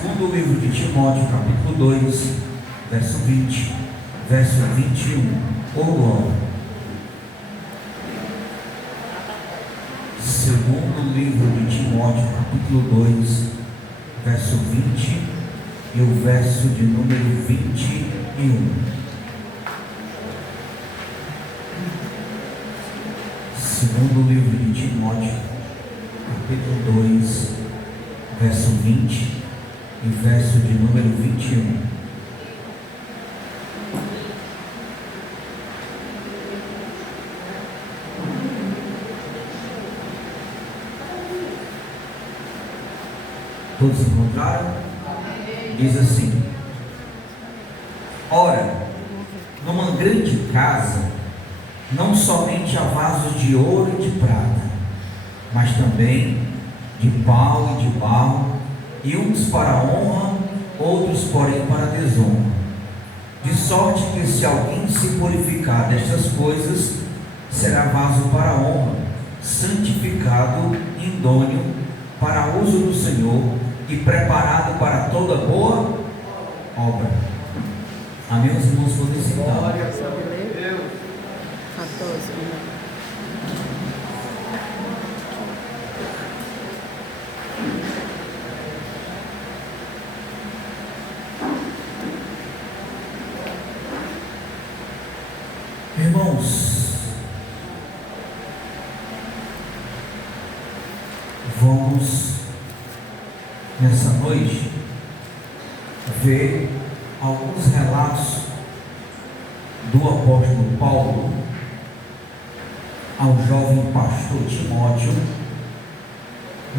Segundo livro de Timóteo, capítulo 2, verso 20, verso 21. Ô glória. Segundo livro de Timóteo, capítulo 2, verso 20 e o verso de número 21. Segundo livro de Timóteo, capítulo 2, verso 20 e verso de número 21. Todos encontraram? Diz assim: ora, numa grande casa, não somente há vasos de ouro e de prata, mas também de pau e de barro, e uns para honra, outros porém para desonra. De sorte que se alguém se purificar destas coisas, será vaso para honra, santificado, idôneo para uso do Senhor e preparado para toda boa obra. Amém, os irmãos, podem sentar. Glória a Deus. 14. Irmãos, vamos nessa noite ver alguns relatos do apóstolo Paulo ao jovem pastor Timóteo,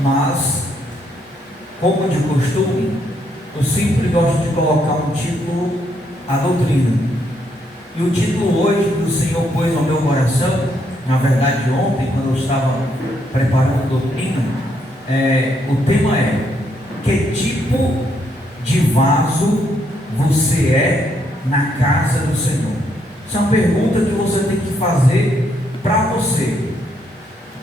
mas, como de costume, eu sempre gosto de colocar um título à doutrina. E o título hoje que o Senhor pôs no meu coração, na verdade ontem, quando eu estava preparando a doutrina, o tema é: que tipo de vaso você é na casa do Senhor? Isso é uma pergunta que você tem que fazer para você.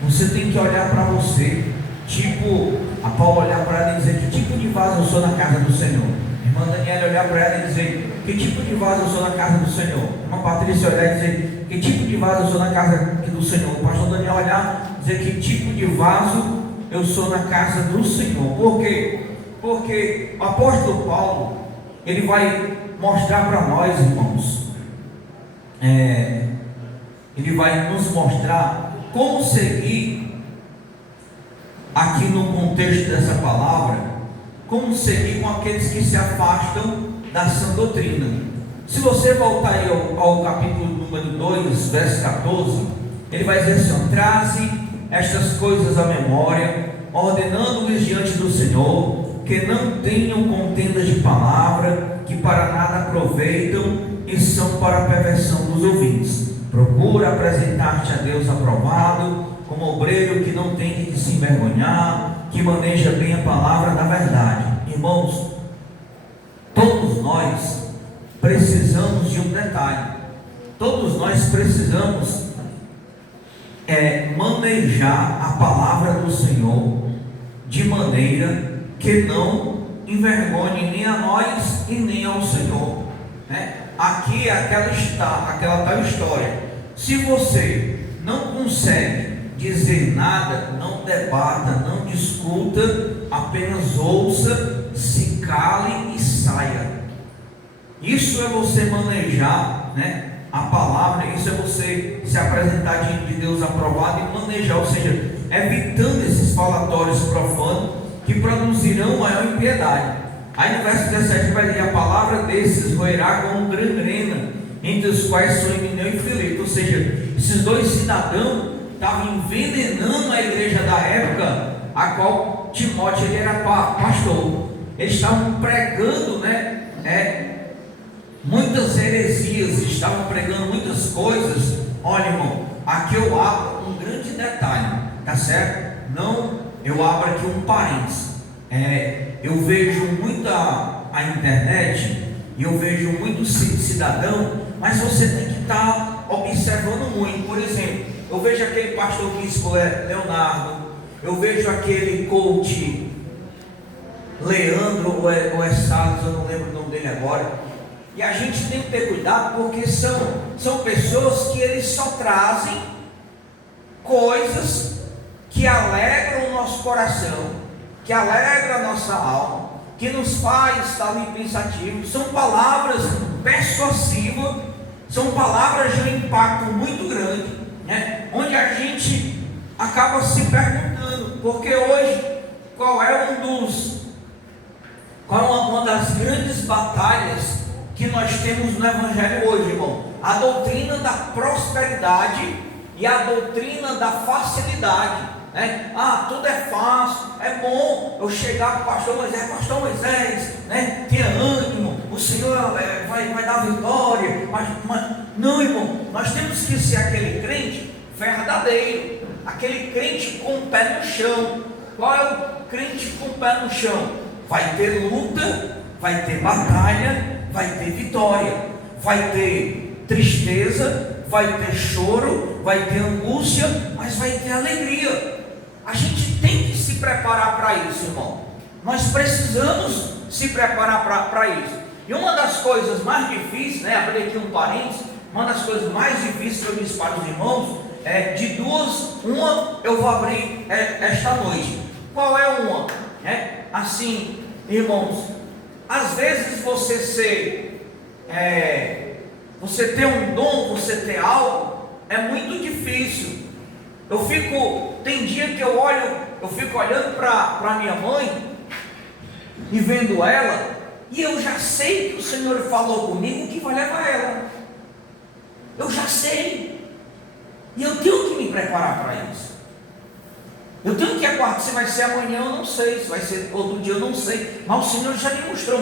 Você tem que olhar para você, tipo a Paula olhar para ela e dizer: que tipo de vaso eu sou na casa do Senhor? A irmã Daniela olhar para ela e dizer: que tipo de vaso eu sou na casa do Senhor? A irmã Patrícia olhar e dizer: que tipo de vaso eu sou na casa do Senhor? O pastor Daniel olhar e dizer: que tipo de vaso eu sou na casa do Senhor? Por quê? Porque o apóstolo Paulo, ele vai mostrar para nós, irmãos, ele vai nos mostrar como seguir, aqui no contexto dessa palavra, como seguir com aqueles que se afastam da sã doutrina. Se você voltar aí ao capítulo número 2, verso 14, ele vai dizer assim: traze estas coisas à memória, ordenando-lhes diante do Senhor, que não tenham contendas de palavra, que para nada aproveitam e são para a perversão dos ouvintes. Procura apresentar-te a Deus aprovado, como obreiro que não tem de se envergonhar, que maneja bem a palavra da verdade. Irmãos, todos nós precisamos de um detalhe. Todos nós precisamos manejar a palavra do Senhor de maneira que não envergonhe nem a nós e nem ao Senhor, né? Aqui é aquela tal história: se você não consegue dizer nada, não debata, não discuta, apenas ouça, se cale e saia. Isso é você manejar, né, a palavra. Isso é você se apresentar diante de Deus aprovado e manejar, ou seja, evitando esses falatórios profanos que produzirão maior impiedade. Aí no verso 17 vai dizer: a palavra desses roerá como gangrena, entre os quais são Himeneu e Fileto. Ou seja, esses dois cidadãos estavam envenenando a igreja da época, a qual Timóteo ele era pastor. Eles estavam pregando, muitas heresias, estavam pregando muitas coisas. Olha, irmão, aqui eu abro um grande detalhe, tá certo? Não, eu abro aqui um parênteses. Eu vejo muita a internet e eu vejo muito cidadão, mas você tem que estar observando muito. Por exemplo, eu vejo aquele pastor bispo Leonardo, eu vejo aquele coach Leandro ou é Salles, eu não lembro o nome dele agora. E a gente tem que ter cuidado, porque são pessoas que eles só trazem coisas que alegram o nosso coração, que alegram a nossa alma, que nos faz estar ali pensativo. São palavras persuasivas, são palavras de um impacto muito grande, né? Onde a gente acaba se perguntando, porque hoje qual é uma das grandes batalhas que nós temos no Evangelho hoje, irmão? A doutrina da prosperidade e a doutrina da facilidade, né? Tudo é fácil, é bom eu chegar para o pastor Moisés, né? Tenha ânimo, o Senhor vai dar vitória, mas não, irmão, nós temos que ser aquele crente verdadeiro, aquele crente com o pé no chão. Qual é o crente com o pé no chão? Vai ter luta, vai ter batalha, vai ter vitória, vai ter tristeza, vai ter choro, vai ter angústia, mas vai ter alegria. A gente tem que se preparar para isso, irmão. Nós precisamos se preparar para isso. E uma das coisas mais difíceis, né, abri aqui um parênteses, uma das coisas mais difíceis que eu disse para os irmãos, de duas, uma eu vou abrir esta noite. Qual é uma? Assim, irmãos, às vezes você ter um dom, você ter algo, é muito difícil. Tem dia que eu fico olhando para minha mãe e vendo ela, e eu já sei que o Senhor falou comigo que vai levar ela. Eu já sei. E eu tenho que me preparar para isso. Eu tenho que aguardar, se vai ser amanhã eu não sei, se vai ser outro dia eu não sei, mas o Senhor já me mostrou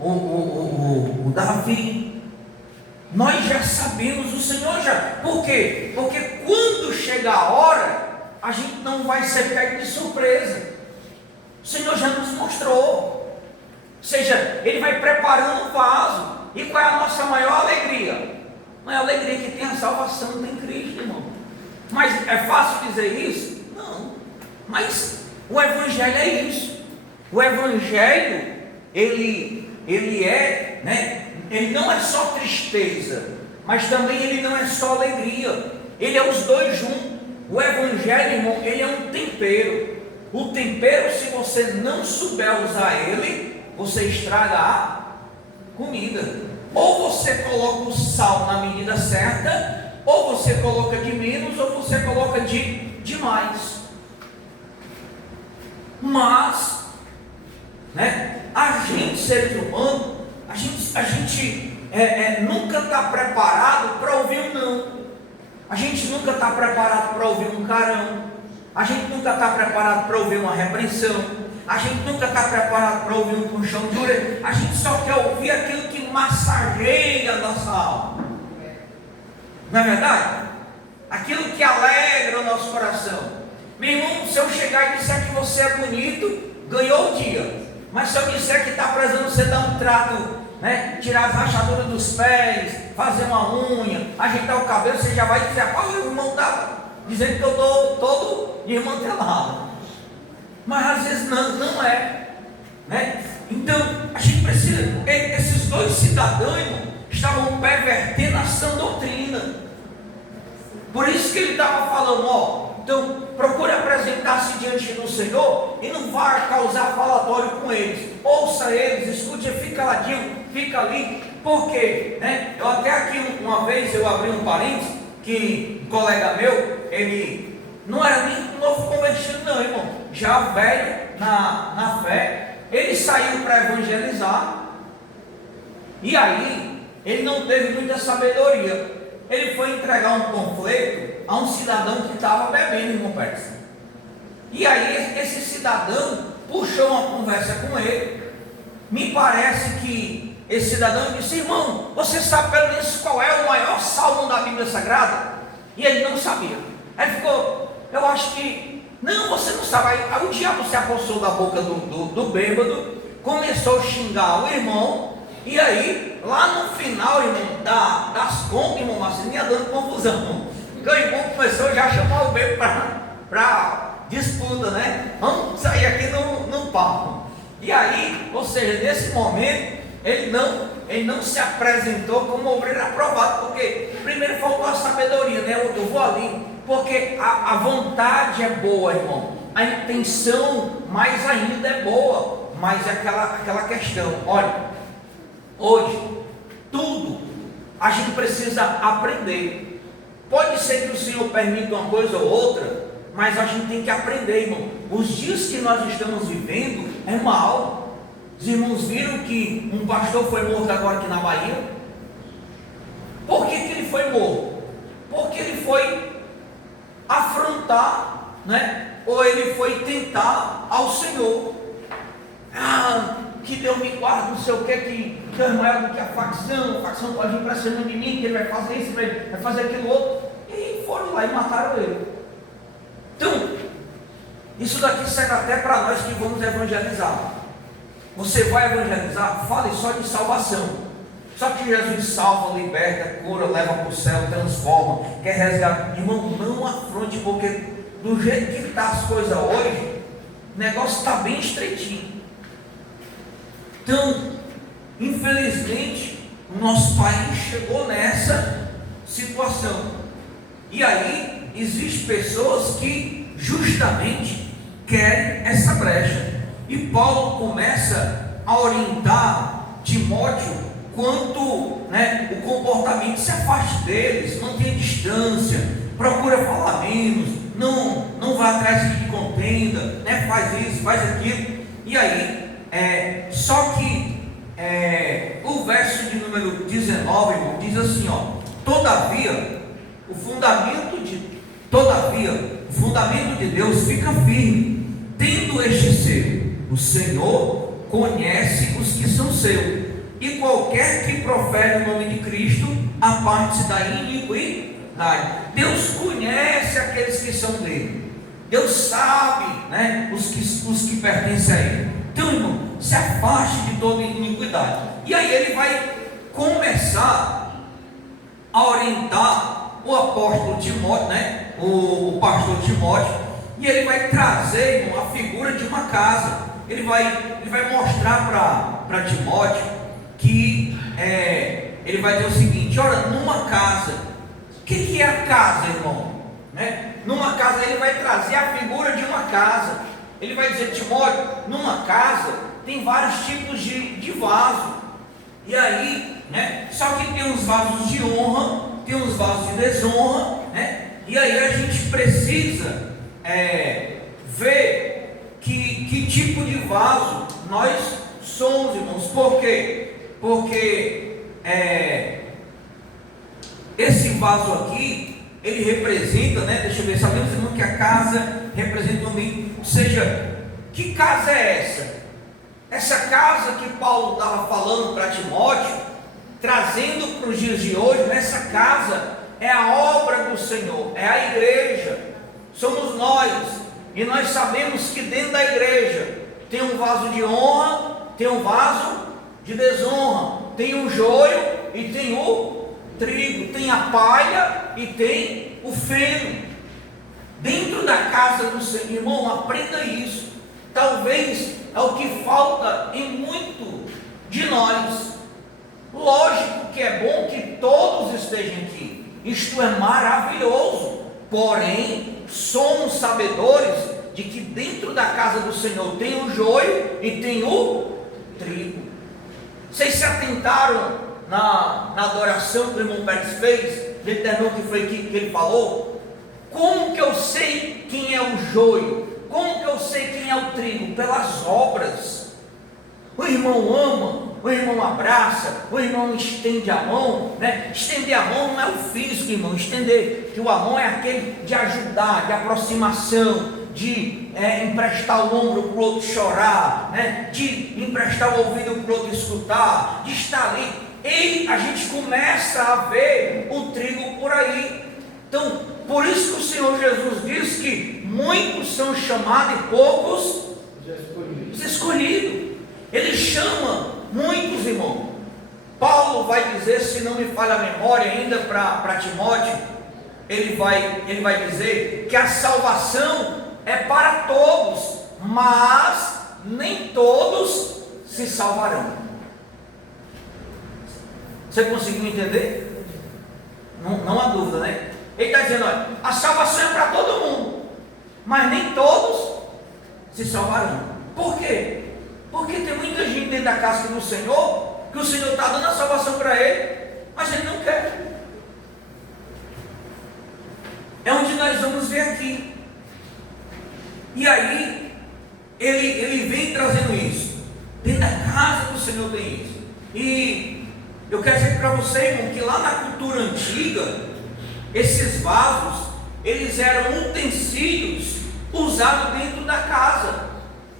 o Davi. Nós já sabemos, o Senhor já. Por quê? Porque quando chegar a hora, a gente não vai ser pego de surpresa. O Senhor já nos mostrou. Ou seja, Ele vai preparando o vaso. E qual é a nossa maior alegria? Não é a alegria que tem a salvação, tem Cristo, irmão. Mas é fácil dizer isso? Não. Mas o Evangelho é isso. O Evangelho, ele é, né? Ele não é só tristeza, mas também ele não é só alegria. Ele é os dois juntos. O Evangelho, irmão, ele é um tempero. O tempero, se você não souber usar ele, você estraga a comida. Ou você coloca o sal na medida certa, ou você coloca de menos, ou você coloca de mais. Mas, né, a gente, seres humanos, a gente nunca está preparado para ouvir um não. A gente nunca está preparado para ouvir um carão. A gente nunca está preparado para ouvir uma repreensão. A gente nunca está preparado para ouvir um puxão de orelha. A gente só quer ouvir aquilo que massageia a nossa alma. Não é verdade? Aquilo que alegra o nosso coração. Meu irmão, se eu chegar e disser que você é bonito, ganhou o dia. Mas se eu disser que está precisando você dar um trato, né, tirar as rachaduras dos pés, fazer uma unha, ajeitar o cabelo, você já vai dizer: qual o irmão está dizendo que eu estou todo desmantelado. Mas às vezes não é, né? Então a gente precisa. Esses dois cidadãos, irmão, estavam pervertendo a sã doutrina. Por isso que ele estava falando: então procure apresentar-se diante do Senhor e não vá causar falatório com eles. Ouça eles, escute, fica ladinho, fica ali. Por quê? Né? Eu até aqui uma vez eu abri um parênteses, que um colega meu, ele não era nem um novo convertido não, irmão, já velho na fé. Ele saiu para evangelizar, e aí ele não teve muita sabedoria. Ele foi entregar um panfleto a um cidadão que estava bebendo, irmão Pérez. E aí esse cidadão puxou uma conversa com ele. Me parece que esse cidadão disse: irmão, você sabe pelo menos qual é o maior salmo da Bíblia Sagrada? E ele não sabia. Aí ficou: eu acho que não, você não sabe. Aí o diabo se apossou da boca do bêbado, começou a xingar o irmão. E aí, lá no final, irmão, das contas, irmão Marcinho, ia dando confusão. Porque o irmão começou já a chamar o bêbado para disputa, né? Vamos sair aqui no papo. E aí, ou seja, nesse momento, ele não se apresentou como obreiro aprovado, porque primeiro faltou a sabedoria, né? Eu vou ali, porque a vontade é boa, irmão, a intenção mais ainda é boa, mas é aquela questão, olha, hoje, tudo a gente precisa aprender. Pode ser que o Senhor permita uma coisa ou outra, mas a gente tem que aprender, irmão. Os dias que nós estamos vivendo é mal. Os irmãos viram que um pastor foi morto agora aqui na Bahia? Por que ele foi morto? Porque ele foi afrontar, né? Ou ele foi tentar ao Senhor. Que Deus me guarde, não sei o que Deus é maior do que a facção pode vir para cima de mim, que ele vai fazer isso, vai fazer aquilo outro. E foram lá e mataram ele. Então, isso daqui serve até para nós que vamos evangelizar. Você vai evangelizar, fale só de salvação. Só que Jesus salva, liberta, cura, leva para o céu, transforma, quer resgatar. Irmão, não afronte, porque do jeito que está as coisas hoje, o negócio está bem estreitinho. Então, infelizmente, o nosso país chegou nessa situação. E aí, existem pessoas que justamente querem essa brecha. E Paulo começa a orientar Timóteo quanto, né, o comportamento, se afaste deles, mantenha distância, procura falar menos, não vá atrás de contenda, né, faz isso, faz aquilo. E aí, só que o verso de número 19, irmão, diz assim, ó: todavia o fundamento de Deus fica firme, tendo este selo: o Senhor conhece os que são seus, e qualquer que profere o nome de Cristo aparte-se da iniquidade. Deus conhece aqueles que são dele. Deus sabe, né, os que pertencem a ele. Então, irmão, se afaste de toda iniquidade. E aí ele vai começar a orientar o apóstolo Timóteo, né, o pastor Timóteo, e ele vai trazer, irmão, a figura de uma casa. Ele vai mostrar para Timóteo que ele vai dizer o seguinte: ora, numa casa, o que é a casa, irmão? Né? Numa casa, ele vai trazer a figura de uma casa. Ele vai dizer: Timóteo, numa casa tem vários tipos de vaso. E aí, né? Só que tem uns vasos de honra, tem uns vasos de desonra, né? E aí a gente precisa ver que tipo de vaso nós somos, irmãos. Por quê? Porque esse vaso aqui, ele representa, né? Deixa eu ver, sabemos, irmão, que a casa representa o ambiente. Ou seja, que casa é essa? Essa casa que Paulo estava falando para Timóteo, trazendo para os dias de hoje, essa casa é a obra do Senhor, é a igreja, somos nós. E nós sabemos que dentro da igreja tem um vaso de honra, tem um vaso de desonra, tem o joio e tem o trigo, tem a palha e tem o feno. Dentro da casa do Senhor, irmão, aprenda isso. Talvez é o que falta em muito de nós. Lógico que é bom que todos estejam aqui, isto é maravilhoso, porém somos sabedores de que dentro da casa do Senhor tem o joio e tem o trigo. Vocês se atentaram na adoração que o irmão Pérez fez? Ele terminou que foi que ele falou: como que eu sei quem é o joio? Como que eu sei quem é o trigo? Pelas obras. O irmão ama, o irmão abraça, o irmão estende a mão, né? Estender a mão não é o físico, irmão. Estender, que o amor é aquele de ajudar, de aproximação, de emprestar o ombro para o outro chorar, né? De emprestar o ouvido para o outro escutar, de estar ali. E a gente começa a ver o trigo por aí. Então, por isso que o Senhor Jesus diz que muitos são chamados e poucos os escolhidos. Ele chama muitos, irmão. Paulo vai dizer, se não me falha a memória ainda para Timóteo, ele vai dizer que a salvação é para todos, mas nem todos se salvarão. Você conseguiu entender? Não há dúvida, né? Ele está dizendo, olha, a salvação é para todo mundo, mas nem todos se salvarão. Por quê? Porque tem muita gente dentro da casa do Senhor, que o Senhor está dando a salvação para ele, mas ele não quer. É onde nós vamos ver aqui. E aí, ele vem trazendo isso. Dentro da casa do Senhor tem isso. E eu quero dizer para você, irmão, que lá na cultura antiga, esses vasos, eles eram utensílios usados dentro da casa.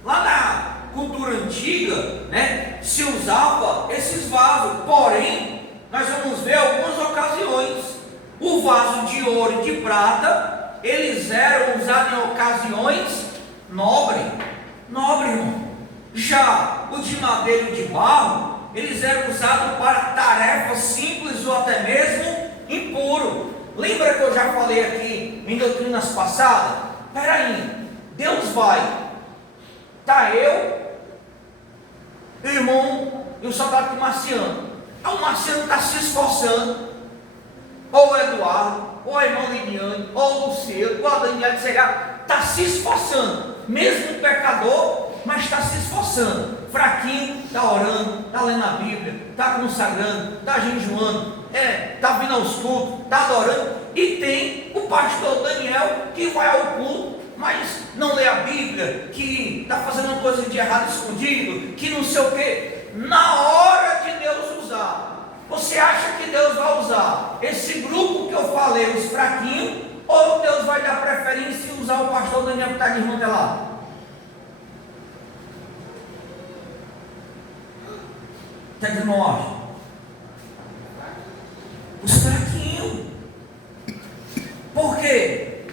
Lá na cultura antiga, né, se usava esses vasos. Porém, nós vamos ver algumas ocasiões. O vaso de ouro e de prata, eles eram usados em ocasiões nobres, irmão. Já o de madeira e de barro, eles eram usados para tarefas simples ou até mesmo impuro. Lembra que eu já falei aqui em doutrinas passadas? Espera aí, Deus vai, tá eu, o irmão e o soldado Marciano. O Marciano está se esforçando, ou o Eduardo, ou a irmã Liliane, ou o Luciano, ou a Daniela, está se esforçando, mesmo pecador, mas está se esforçando, fraquinho, está orando, está lendo a Bíblia, está consagrando, está jejuando, está vindo aos cultos, está adorando. E tem o pastor Daniel, que vai ao culto, mas não lê a Bíblia, que está fazendo uma coisa de errado escondido, que não sei o quê. Na hora de Deus usar, você acha que Deus vai usar esse grupo que eu falei, os fraquinhos, ou Deus vai dar preferência e usar o pastor Daniel que está desmantelado? Está dizendo, ó, os fraquinhos. Por quê?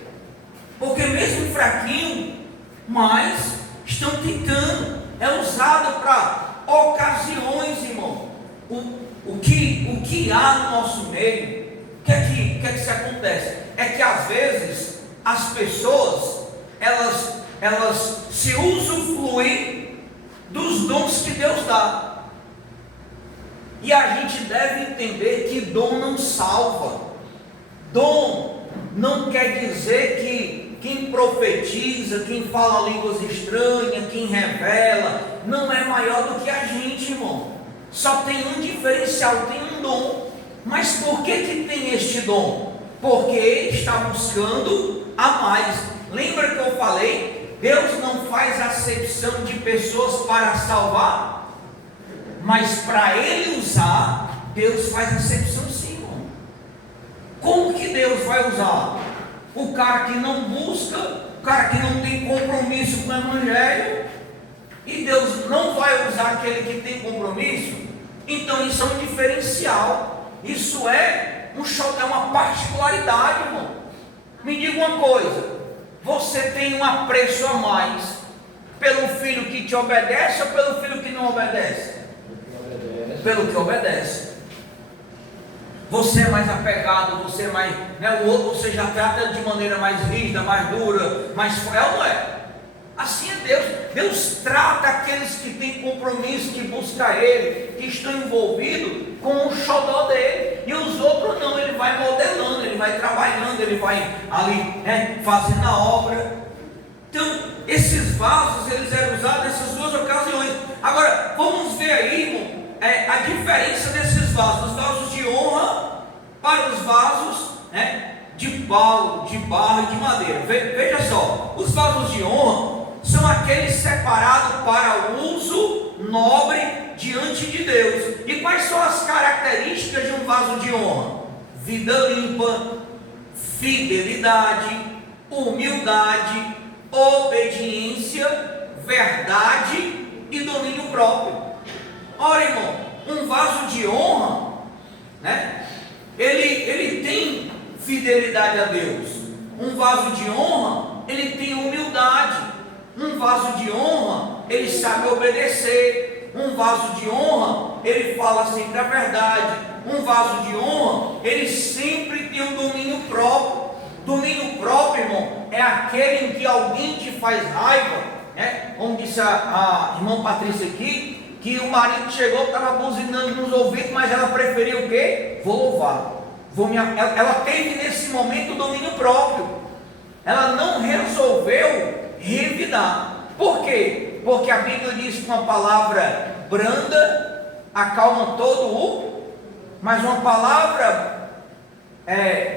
Porque mesmo fraquinho, mas estão tentando. É usado para ocasiões, irmão. O que há no nosso meio, o que é que se acontece? É que às vezes as pessoas, elas se usufruem dos dons que Deus dá. E a gente deve entender que dom não salva. Dom não quer dizer que quem profetiza, quem fala línguas estranhas, quem revela, não é maior do que a gente, irmão. Só tem um diferencial, tem um dom. Mas por que tem este dom? Porque está buscando a mais. Lembra que eu falei? Deus não faz acepção de pessoas para salvar, mas para Ele usar, Deus faz acepção sim, irmão. Como que Deus vai usar? O cara que não busca, o cara que não tem compromisso com o Evangelho, e Deus não vai usar aquele que tem compromisso. Então isso é um diferencial, isso é uma particularidade, irmão. Me diga uma coisa, você tem um apreço a mais pelo filho que te obedece ou pelo filho que não obedece? Pelo que obedece. Você é mais apegado, você é mais, né, o outro você já trata de maneira mais rígida, mais dura, mais cruel, não é? Assim é Deus. Deus trata aqueles que têm compromisso, que buscam Ele, que estão envolvidos com o xodó dele. E os outros não, Ele vai modelando, Ele vai trabalhando, Ele vai ali, né, fazendo a obra. Então, esses vasos, eles eram usados nessas duas ocasiões. Agora, vamos ver aí, irmão, a diferença desses vasos, os vasos de honra para os vasos, né, de pau, de barro e de madeira. Veja só, os vasos de honra são aqueles separados para o uso nobre diante de Deus. E quais são as características de um vaso de honra? Vida limpa, fidelidade, humildade, obediência, verdade e domínio próprio. Ora, irmão, um vaso de honra, né, ele tem fidelidade a Deus. Um vaso de honra, ele tem humildade. Um vaso de honra, ele sabe obedecer. Um vaso de honra, ele fala sempre a verdade. Um vaso de honra, ele sempre tem um domínio próprio. Domínio próprio, irmão, é aquele em que alguém te faz raiva, né? Como disse a irmã Patrícia aqui, que o marido chegou, estava buzinando nos ouvidos, mas ela preferiu o quê? Vou louvar. Ela teve nesse momento o domínio próprio. Ela não resolveu revidar. Por quê? Porque a Bíblia diz que uma palavra branda acalma todo o, mas uma palavra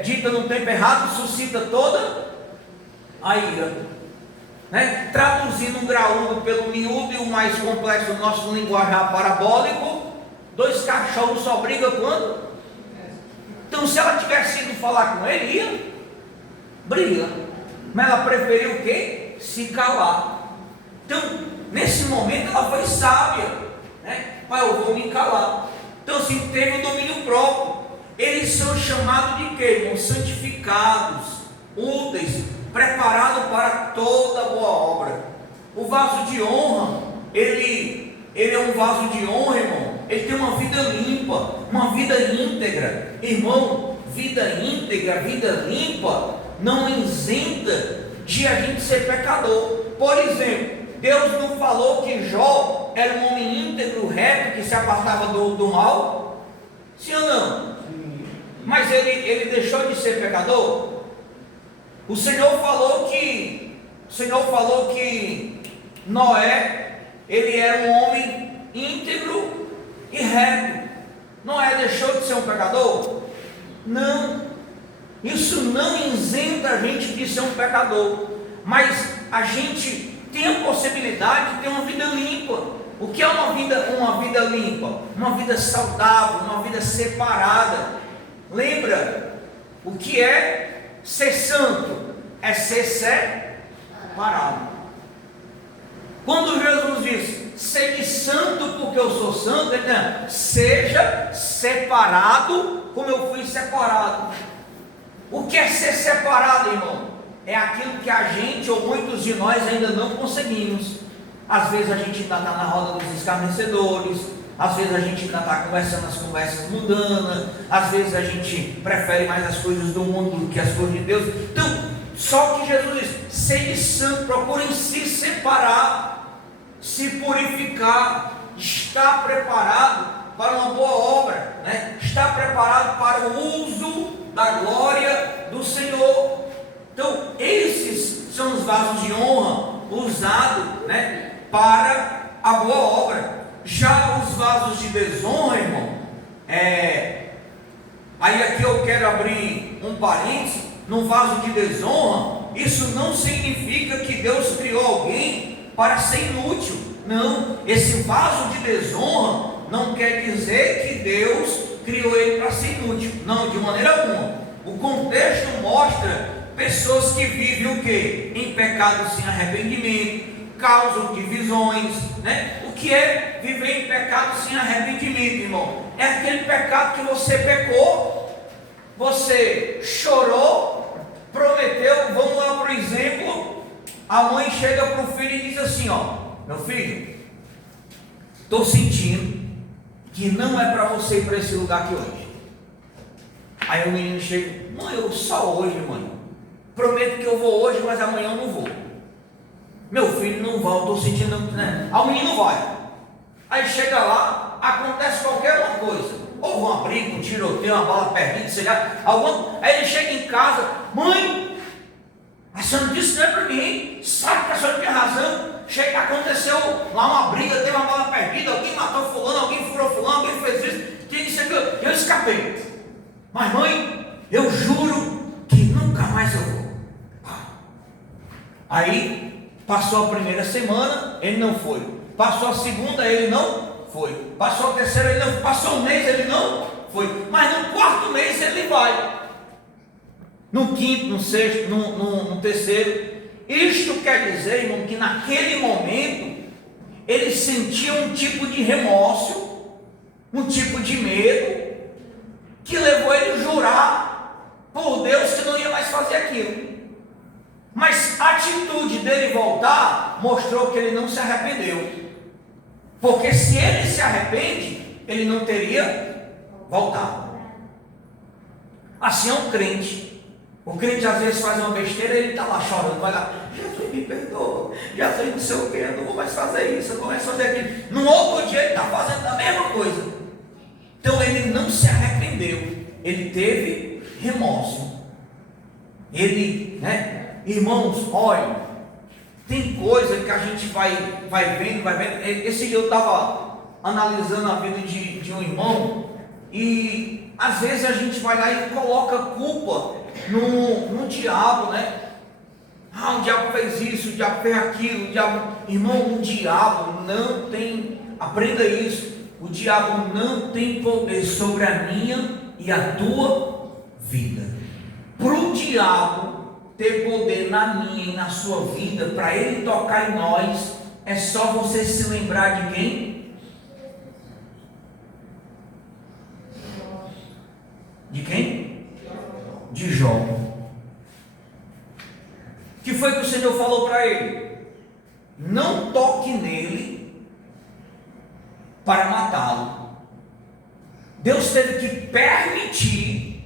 dita no tempo errado suscita toda a ira, né? Traduzindo um graúdo pelo miúdo e o mais complexo do nosso linguajar parabólico, 2 cachorros só brigam quando? Então, se ela tivesse ido falar com ele, ia briga, mas ela preferiu o quê? Se calar. Então, nesse momento ela foi sábia, né? Pai, eu vou me calar. Então, assim, teve o domínio próprio. Eles são chamados de quê, irmãos? Santificados, úteis, preparados para toda boa obra. O vaso de honra, ele é um vaso de honra, irmão. Ele tem uma vida limpa, uma vida íntegra. Irmão, vida íntegra, vida limpa, não isenta de a gente ser pecador. Por exemplo, Deus não falou que Jó era um homem íntegro, reto, que se apartava do mal? Sim ou não? Mas ele deixou de ser pecador? O Senhor falou que Noé, ele era um homem íntegro e reto. Noé deixou de ser um pecador? Não. Isso não isenta a gente de ser um pecador, mas a gente tem a possibilidade de ter uma vida limpa. O que é uma vida limpa? Uma vida saudável, uma vida separada. Lembra, o que é ser santo? É ser separado. Quando Jesus diz, sede santo porque eu sou santo, ele diz, seja separado como eu fui separado. O que é ser separado, irmão? É aquilo que a gente, ou muitos de nós, ainda não conseguimos. Às vezes a gente ainda está na roda dos escarnecedores, às vezes a gente ainda está conversando as conversas mundanas, às vezes a gente prefere mais as coisas do mundo do que as coisas de Deus. Então, só que Jesus diz, sede santo, procurem se separar, se purificar, estar preparado para uma boa obra, né? Estar preparado para o uso da glória do Senhor. Então, esses são os vasos de honra usados, né, para a boa obra. Já os vasos de desonra, irmão, aí aqui eu quero abrir um parênteses. No vaso de desonra, isso não significa que Deus criou alguém para ser inútil. Não, esse vaso de desonra não quer dizer que Deus criou ele para ser inútil. Não, de maneira alguma. O contexto mostra pessoas que vivem o quê? Em pecado sem arrependimento, causam divisões, né? O que é viver em pecado sem arrependimento, irmão? É aquele pecado que você pecou, você chorou, prometeu. Vamos lá, por exemplo, a mãe chega para o filho e diz assim, ó, meu filho, estou sentindo que não é para você ir para esse lugar aqui hoje. Aí o menino chega, mãe, eu só hoje, mãe, prometo que eu vou hoje, mas amanhã eu não vou. Meu filho, não vai, eu estou sentindo, né? Aí o menino vai. Aí chega lá, acontece qualquer uma coisa, houve uma briga, um tiroteio, uma bala perdida, sei lá, aí ele chega em casa, mãe, a senhora disse que não é para mim, sabe que a senhora tem razão, chega, aconteceu lá uma briga, teve uma bala perdida, alguém matou fulano, alguém furou fulano, alguém fez isso, quem disse aquilo, eu escapei, mas mãe, eu juro que nunca mais eu vou. Aí passou a primeira semana, ele não foi, passou a segunda, ele não foi, passou a terceira, ele não foi, passou um mês, ele não foi, mas no quarto mês ele vai, no quinto, no sexto, no terceiro. Isto quer dizer, irmão, que naquele momento ele sentia um tipo de remorso, um tipo de medo, que levou ele a jurar por Deus que não ia mais fazer aquilo. Mas a atitude dele voltar mostrou que ele não se arrependeu, porque se ele se arrepende, ele não teria voltado. Assim é um crente. O crente às vezes faz uma besteira e ele está lá chorando, vai lá, Jesus me perdoa, Jesus não sei o que, eu não vou mais fazer isso, eu vou mais fazer aquilo. No outro dia ele está fazendo a mesma coisa. Então ele não se arrependeu, ele teve remorso. Ele, irmãos, olha, tem coisa que a gente vai vendo. Esse dia eu estava analisando a vida de um irmão, e às vezes a gente vai lá e coloca culpa no diabo, né? O diabo fez isso, o diabo fez aquilo, irmão, o diabo não tem, aprenda isso, o diabo não tem poder sobre a minha e a tua vida. Para o diabo ter poder na minha e na sua vida, para ele tocar em nós, é só você se lembrar de quem? De quem? De Jó. O que foi que o Senhor falou para ele? Não toque nele para matá-lo. Deus teve que permitir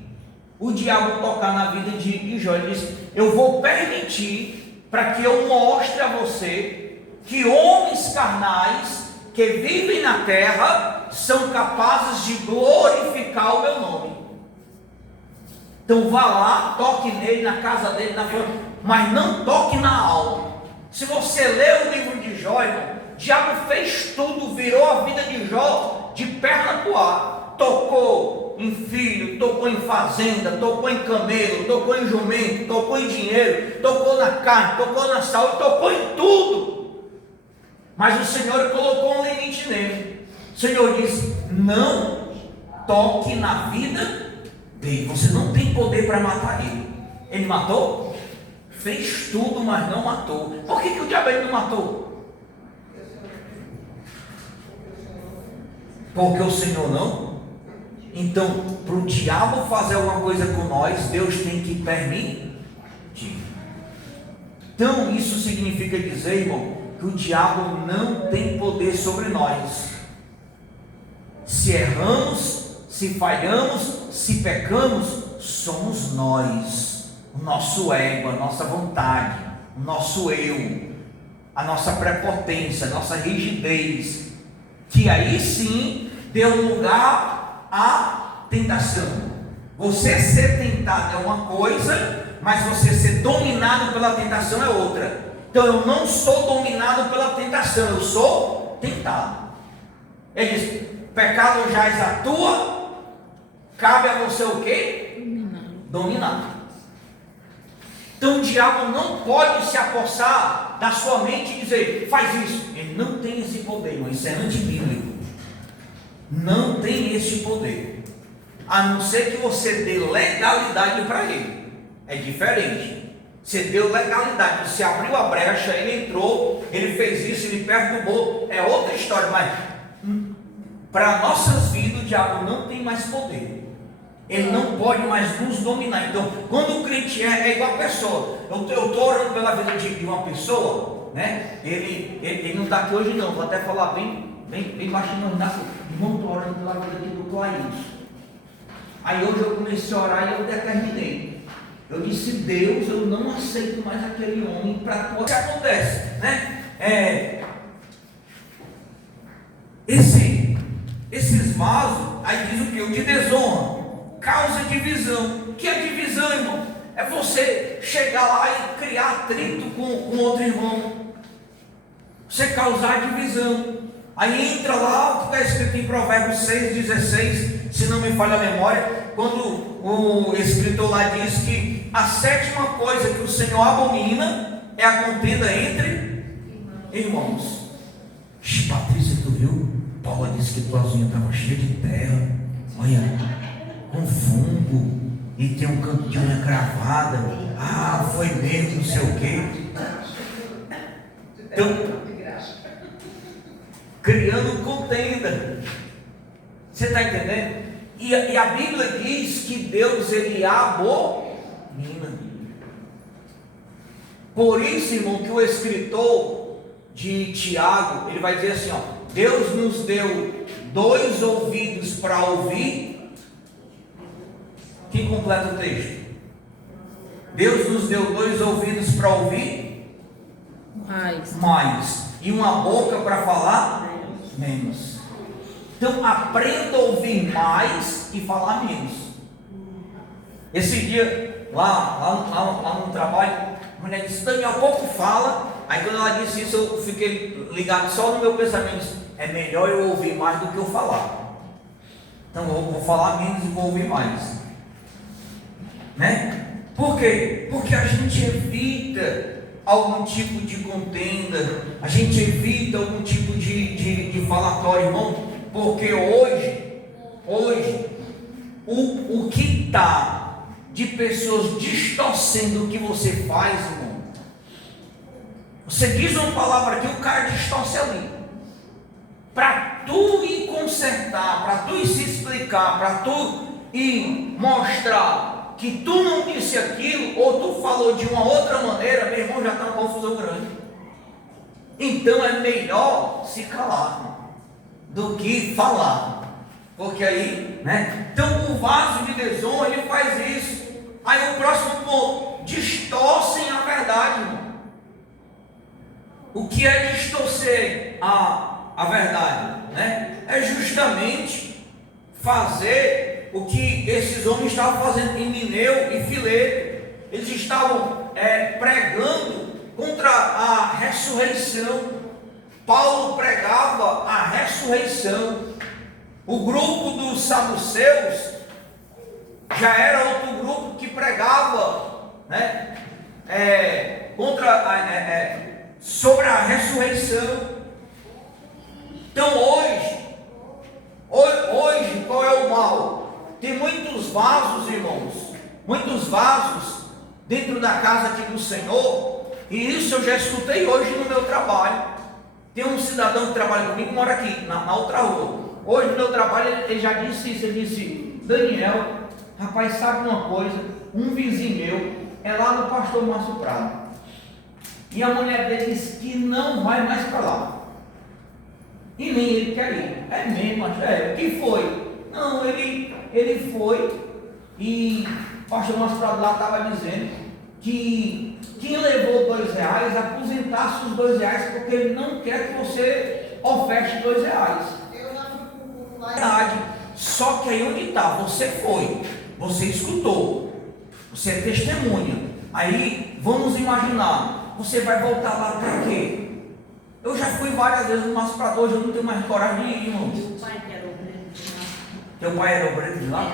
o diabo tocar na vida de Jó. Ele disse: eu vou permitir para que eu mostre a você que homens carnais que vivem na terra são capazes de glorificar o meu nome. Então vá lá, toque nele, na casa dele, na família, mas não toque na alma. Se você ler o livro de Jó, irmão, o diabo fez tudo, virou a vida de Jó de perna pro ar. Tocou em filho, tocou em fazenda, tocou em camelo, tocou em jumento, tocou em dinheiro, tocou na carne, tocou na saúde, tocou em tudo. Mas o Senhor colocou um limite nele. O Senhor disse: não toque na vida dele. Você não tem poder para matar ele. Ele matou? Fez tudo, mas não matou. Por que o diabo ele não matou? Porque o Senhor não. Então, para o diabo fazer alguma coisa com nós, Deus tem que permitir. Então, isso significa dizer, irmão, que o diabo não tem poder sobre nós. Se erramos, se falhamos, se pecamos, somos nós. O nosso ego, a nossa vontade, o nosso eu, a nossa prepotência, a nossa rigidez, que aí sim deu lugar à tentação. Você ser tentado é uma coisa, mas você ser dominado pela tentação é outra. Então eu não sou dominado pela tentação, eu sou tentado. Ele diz: pecado jaz a tua, cabe a você o quê? Dominar. Então o diabo não pode se apossar da sua mente e dizer: faz isso. Ele não tem esse poder, irmão. Isso é antibíblico. Não tem esse poder, a não ser que você dê legalidade para ele. É diferente. Você deu legalidade, você abriu a brecha, ele entrou, ele fez isso, ele perturbou, é outra história. Mas para nossas vidas o diabo não tem mais poder. Ele não pode mais nos dominar. Então, quando o crente é igual a pessoa. Eu estou orando pela vida de uma pessoa, né? Ele não está aqui hoje não, vou até falar bem baixinho. Irmão, estou orando pela vida aqui do Claís. Aí hoje eu comecei a orar e eu determinei. Eu disse: Deus, eu não aceito mais aquele homem para tua. O que acontece, né? Esses vasos, aí diz o que? O de desonra causa divisão. O que é divisão, irmão? É você chegar lá e criar atrito com outro irmão. Você causar divisão. Aí entra lá, está escrito em Provérbios 6,16, se não me falha a memória, quando o escritor lá diz que a sétima coisa que o Senhor abomina é a contenda entre irmãos. Patrícia, tu viu? Paula disse que tua unha estava cheia de terra, olha, com fungo, e tem um canto de unha cravada. Foi mesmo, não sei o quê. Então, criando contenda. Você está entendendo? E a Bíblia diz que Deus ele abomina. Por isso, irmão, que o escritor de Tiago, ele vai dizer assim, ó: Deus nos deu 2 ouvidos para ouvir. Quem completa o texto? Deus nos deu 2 ouvidos para ouvir mais e uma boca para falar menos. Então aprenda a ouvir mais e falar menos. Esse dia lá no trabalho, a mulher disse: Daniel, pouco fala. Aí quando ela disse isso, eu fiquei ligado só no meu pensamento: é melhor eu ouvir mais do que eu falar. Então eu vou falar menos e vou ouvir mais, né? Por quê? Porque a gente evita algum tipo de contenda, a gente evita algum tipo de falatório, irmão, porque hoje o que está de pessoas distorcendo o que você faz, irmão. Você diz uma palavra aqui, o cara distorce ali. Para tu ir consertar, para tu ir se explicar, para tu ir mostrar que tu não disse aquilo, ou tu falou de uma outra maneira, meu irmão, já está uma confusão grande. Então é melhor se calar do que falar. Porque aí, né? Então o vaso de desonra, ele faz isso. Aí o próximo ponto: distorcem a verdade, irmão. O que é distorcer a verdade, né? É justamente fazer o que esses homens estavam fazendo em Nineu e Fileto. Eles estavam pregando contra a ressurreição. Paulo pregava a ressurreição. O grupo dos saduceus já era outro grupo que pregava, né, sobre a ressurreição. Então hoje, qual é o mal? Tem muitos vasos, irmãos, muitos vasos dentro da casa aqui do Senhor, e isso eu já escutei hoje no meu trabalho. Tem um cidadão que trabalha comigo, mora aqui, na outra rua. Hoje no meu trabalho ele já disse isso, ele disse: Daniel, rapaz, sabe uma coisa? Um vizinho meu é lá no pastor Márcio Prado, e a mulher dele disse que não vai mais para lá, e nem ele quer ir. É mesmo, o que foi? Não, ele foi, e o pastor Márcio Prado lá estava dizendo que quem levou R$2 aposentasse os R$2, porque ele não quer que você oferte R$2. Verdade. Só que aí onde está? Você foi, você escutou, você é testemunha. Aí vamos imaginar, você vai voltar lá para quê? Eu já fui várias vezes no Márcio Prado, hoje eu não tenho mais coragem de ir, irmão. Teu pai era obreiro de lá?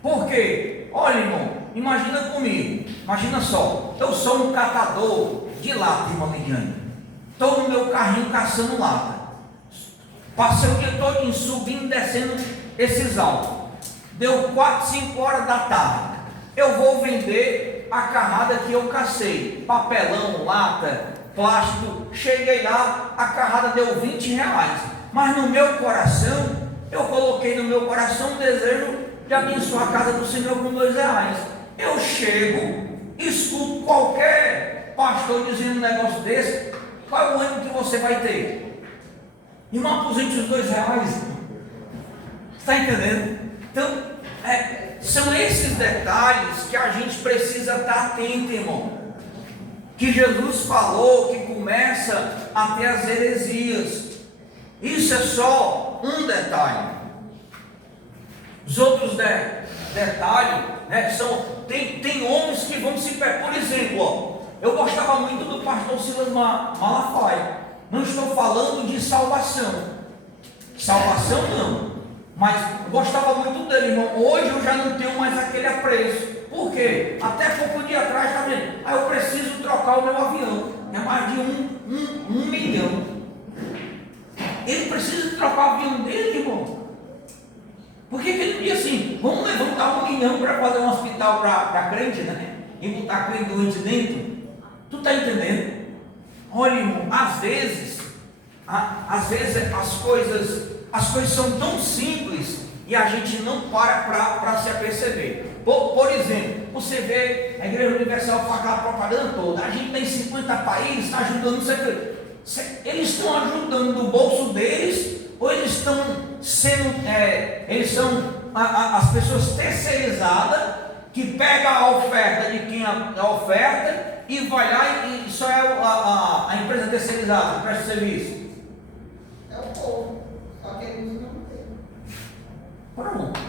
Por quê? Olha, irmão, imagina comigo, imagina só, eu sou um catador de lata, irmã Lidiane. Estou no meu carrinho caçando lata. Passei o dia todo subindo e descendo esses altos. Deu 4, 5 horas da tarde. Eu vou vender a carrada que eu cacei. Papelão, lata, plástico. Cheguei lá, a carrada deu R$20. Mas no meu coração, eu coloquei no meu coração um desejo de abençoar a casa do Senhor com R$2. Eu chego, escuto qualquer pastor dizendo um negócio desse. Qual é o ânimo que você vai ter? E não aposente os R$2. Está entendendo? Então, são esses detalhes que a gente precisa estar atento, irmão. Que Jesus falou que começa a ter as heresias. Isso é só um detalhe. Os outros detalhes, né, tem homens que vão se perder. Por exemplo, eu gostava muito do pastor Silas Malafaia. Não estou falando de salvação. Salvação não. Mas eu gostava muito dele, irmão. Hoje eu já não tenho mais aquele apreço. Por quê? Até pouco dia atrás, está vendo? Aí eu preciso trocar o meu avião. É mais de um milhão. Ele precisa trocar o avião dele, irmão. Por que ele não diz assim: vamos levantar 1 milhão para fazer um hospital para crente, né? E botar crente doente dentro? Tu está entendendo? Olha, irmão, às vezes as coisas são tão simples e a gente não para se aperceber. Por exemplo, você vê a Igreja Universal com aquela propaganda toda, a gente tem 50 países, está ajudando, não sei o que. Eles estão ajudando do bolso deles, ou eles estão sendo, eles são as pessoas terceirizadas que pega a oferta de quem a oferta e vai lá e só é a empresa terceirizada, presta serviço? É o povo, só que eles não têm. Pronto.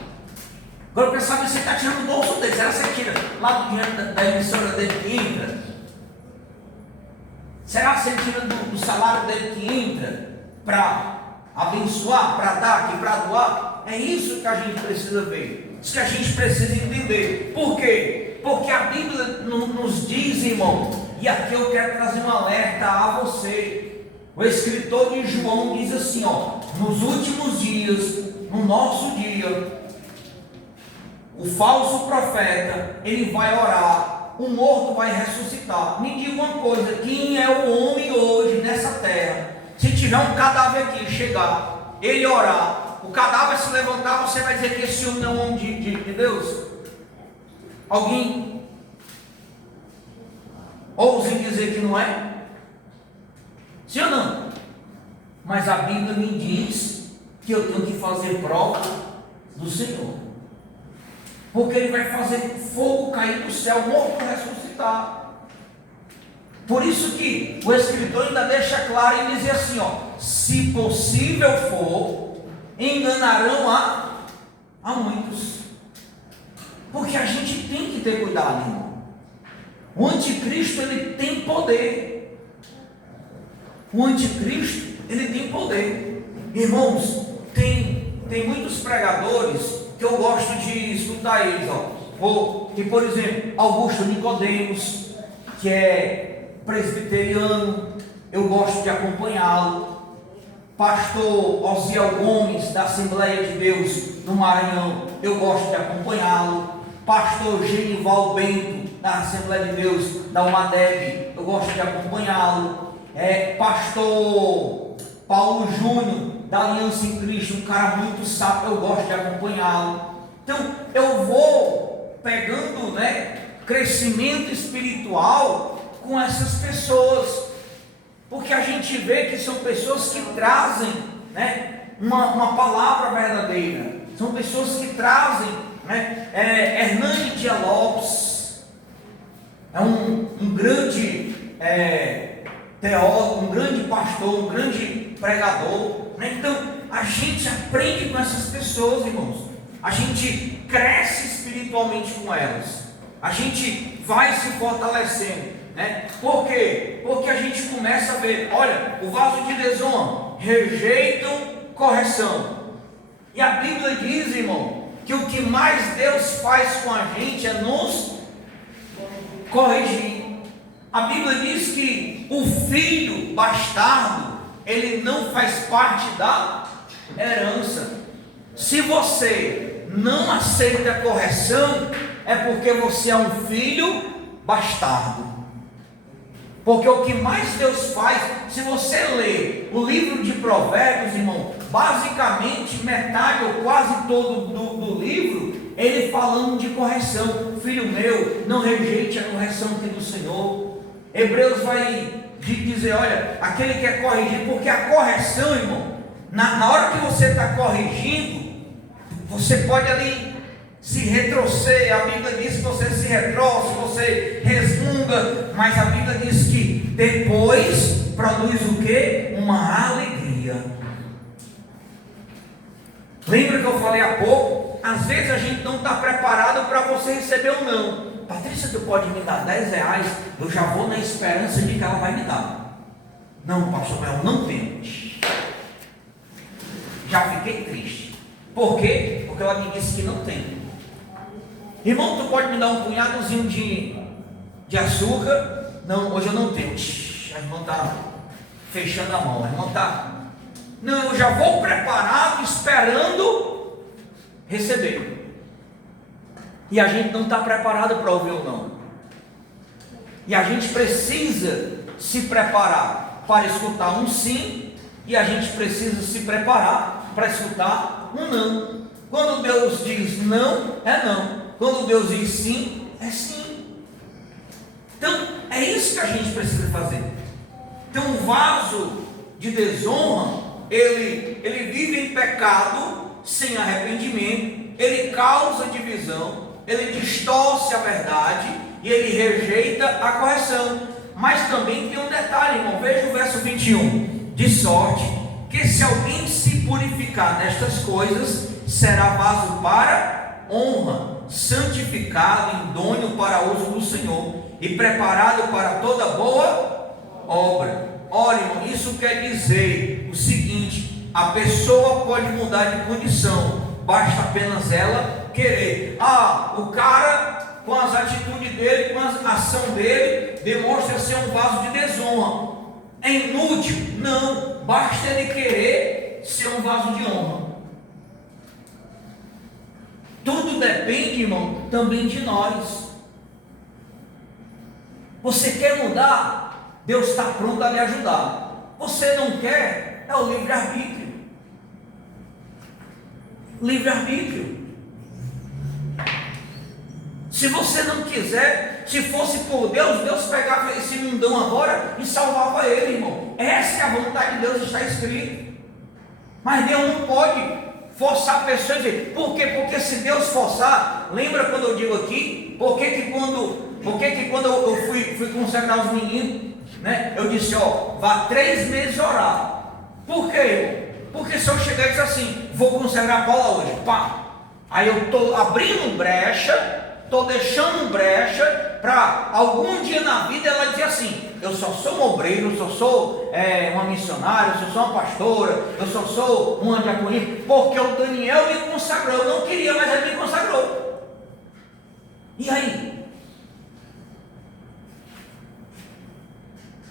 Agora eu quero saber se você está tirando do bolso dele. Será que você tira lá do dinheiro da emissora dele que entra? Será que você tira do salário dele que entra para abençoar, para dar aqui, para doar? É isso que a gente precisa ver. Isso que a gente precisa entender. Por quê? Porque a Bíblia nos diz, irmão, e aqui eu quero trazer um alerta a você. O escritor de João diz assim, ó: nos últimos dias, no nosso dia, o falso profeta, ele vai orar, o morto vai ressuscitar. Me diga uma coisa: quem é o homem hoje nessa terra? Se tiver um cadáver aqui, chegar, ele orar, o cadáver se levantar, você vai dizer que esse homem não é um homem de Deus? Alguém ousa dizer que não é? Sim ou não? Mas a Bíblia me diz que eu tenho que fazer prova do Senhor, porque Ele vai fazer fogo cair do céu, morto ressuscitar. Por isso que o escritor ainda deixa claro e diz assim, ó: se possível for, enganarão a muitos. Porque a gente tem que ter cuidado, irmão. O anticristo, ele tem poder. O anticristo, ele tem poder. Irmãos, tem muitos pregadores que eu gosto de escutar eles, ó. Que, por exemplo, Augusto Nicodemos, que é presbiteriano, eu gosto de acompanhá-lo. Pastor Osiel Gomes, da Assembleia de Deus no Maranhão, eu gosto de acompanhá-lo. Pastor Genival Bento, da Assembleia de Deus da UMADEB, eu gosto de acompanhá-lo. Pastor Paulo Júnior, da Aliança em Cristo, um cara muito sábio, eu gosto de acompanhá-lo. Então, eu vou pegando, crescimento espiritual com essas pessoas, porque a gente vê que são pessoas que trazem, uma palavra verdadeira, são pessoas que trazem, Hernani Dias Lopes é um grande teólogo, um grande pastor, um grande pregador, Então a gente aprende com essas pessoas, irmãos, a gente cresce espiritualmente com elas, a gente vai se fortalecendo, Por quê? Porque a gente começa a ver, olha, o vaso de desonra, rejeitam correção, e a Bíblia diz, irmão, que o que mais Deus faz com a gente é nos corrigir. A Bíblia diz que o filho bastardo, ele não faz parte da herança. Se você não aceita a correção, é porque você é um filho bastardo. Porque o que mais Deus faz, se você ler o livro de Provérbios, irmão, basicamente metade ou quase todo do livro, ele falando de correção. Filho meu, não rejeite a correção que é do Senhor. Hebreus vai dizer, olha, aquele que quer corrigir, porque a correção, irmão, na hora que você está corrigindo, você pode ali se retroceder. A Bíblia diz que você se retroce, você resmunga, mas a Bíblia diz que depois produz o quê? Uma alegria. Lembra que eu falei há pouco? Às vezes a gente não está preparado para você receber ou não. Patrícia, tu pode me dar R$10? Eu já vou na esperança de que ela vai me dar. Não, pastor, mas eu não tenho. Já fiquei triste. Por quê? Porque ela me disse que não tem. Irmão, tu pode me dar um punhadozinho de açúcar? Não, hoje eu não tenho. A irmã está fechando a mão. A irmã está... Não, eu já vou preparado, esperando receber. E a gente não está preparado para ouvir ou não. E a gente precisa se preparar para escutar um sim, e a gente precisa se preparar para escutar um não. Quando Deus diz não, é não. Quando Deus diz sim, é sim. Então, é isso que a gente precisa fazer. Então, o vaso de desonra, ele vive em pecado, sem arrependimento, ele causa divisão, ele distorce a verdade e ele rejeita a correção. Mas também tem um detalhe, irmão, veja o verso 21, de sorte que se alguém se purificar nestas coisas, será vaso para honra, santificado, idôneo para uso do Senhor e preparado para toda boa obra. Olha, irmão, isso quer dizer o seguinte: a pessoa pode mudar de condição, basta apenas ela querer. O cara, com as atitudes dele, com a ação dele, demonstra ser um vaso de desonra. É inútil? Não, basta ele querer ser um vaso de honra. Tudo depende, irmão, também de nós. Você quer mudar? Deus está pronto a lhe ajudar. Você não quer? É o livre-arbítrio. Livre-arbítrio. Se você não quiser, se fosse por Deus, Deus pegava esse mundão agora e salvava ele, irmão. Essa é a vontade de Deus, está escrito. Mas Deus não pode forçar a pessoa a dizer, por quê? Porque se Deus forçar, lembra quando eu digo aqui, por que quando eu fui consagrar os meninos, né, eu disse, vá 3 meses orar. Por quê? Porque se eu chegar e dizer assim, vou consagrar a Paula hoje, pá, aí eu estou abrindo brecha, estou deixando brecha para algum dia na vida ela dizer assim, eu só sou um obreiro, eu só sou uma missionária, eu só sou uma pastora, eu só sou uma diaconia, porque o Daniel me consagrou. Eu não queria, mas ele me consagrou. E aí?